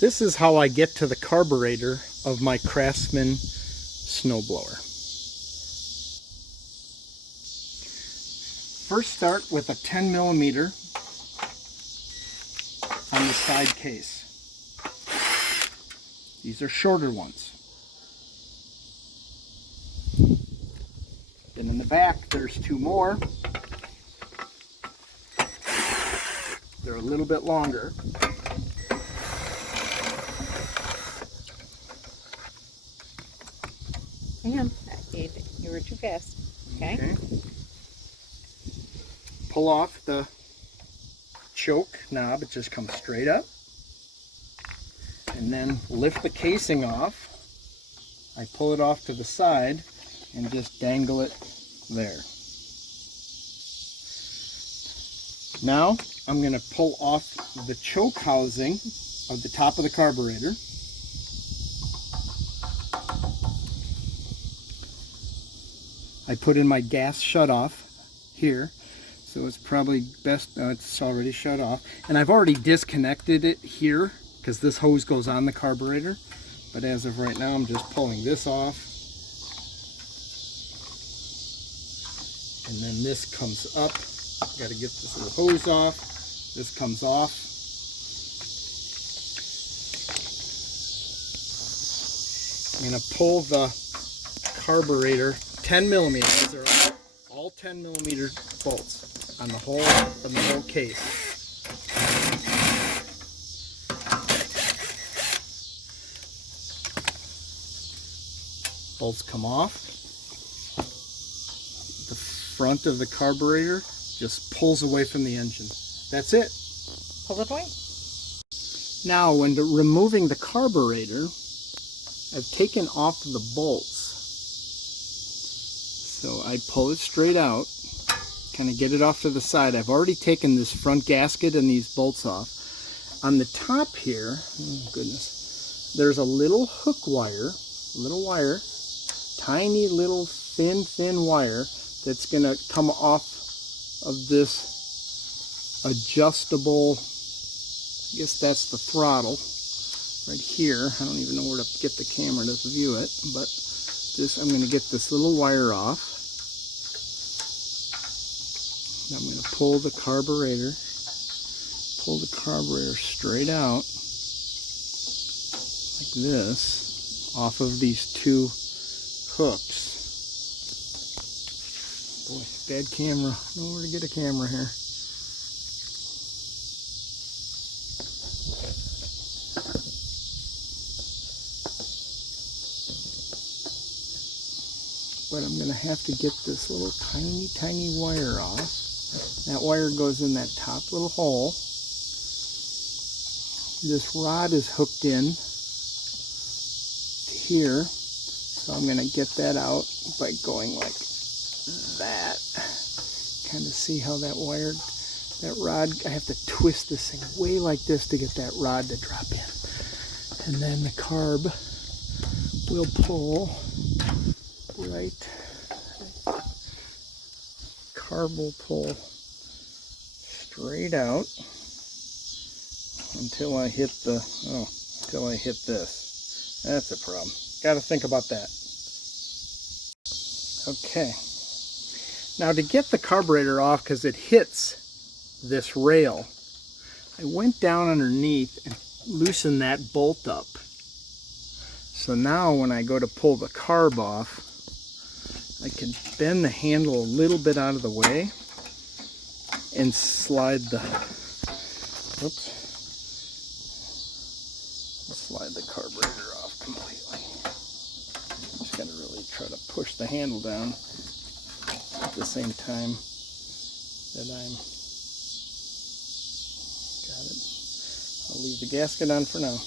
This is how I get to the carburetor of my Craftsman snowblower. First start with a 10mm on the side case. These are shorter ones. Then in the back there's two more. They're a little bit longer. Hang on, you were too fast. Okay. Pull off the choke knob, it just comes straight up. And then lift the casing off. I pull it off to the side and just dangle it there. Now I'm going to pull off the choke housing of the top of the carburetor. I put in my gas shutoff here, so it's probably best, it's already shut off. And I've already disconnected it here because this hose goes on the carburetor. But as of right now, I'm just pulling this off. And then this comes up. Got to get this little hose off. This comes off. I'm going to pull the carburetor 10mm. These are all 10mm bolts on the whole case. Bolts come off. The front of the carburetor just pulls away from the engine. That's it. Pull it away. Now, when removing the carburetor, I've taken off the bolts. So I pull it straight out, kind of get it off to the side. I've already taken this front gasket and these bolts off. On the top here, oh goodness, there's a little hook wire, tiny little thin wire that's going to come off of this adjustable, I guess that's the throttle right here. I don't even know where to get the camera to view it, but I'm going to get this little wire off. I'm going to pull the carburetor straight out like this off of these two hooks. Boy, bad camera. I don't know where to get a camera here. But I'm going to have to get this little tiny wire off. That wire goes in that top little hole. This rod is hooked in to here, so I'm going to get that out by going like that. Kind of see how that rod, I have to twist this thing way like this to get that rod to drop in. And then the carb will pull right. Carb will pull straight out until I hit this. That's a problem. Got to think about that. Okay. Now to get the carburetor off, because it hits this rail, I went down underneath and loosened that bolt up. So now when I go to pull the carb off, I can bend the handle a little bit out of the way and slide the carburetor off completely. Just gotta really try to push the handle down at the same time that I'm got it. I'll leave the gasket on for now.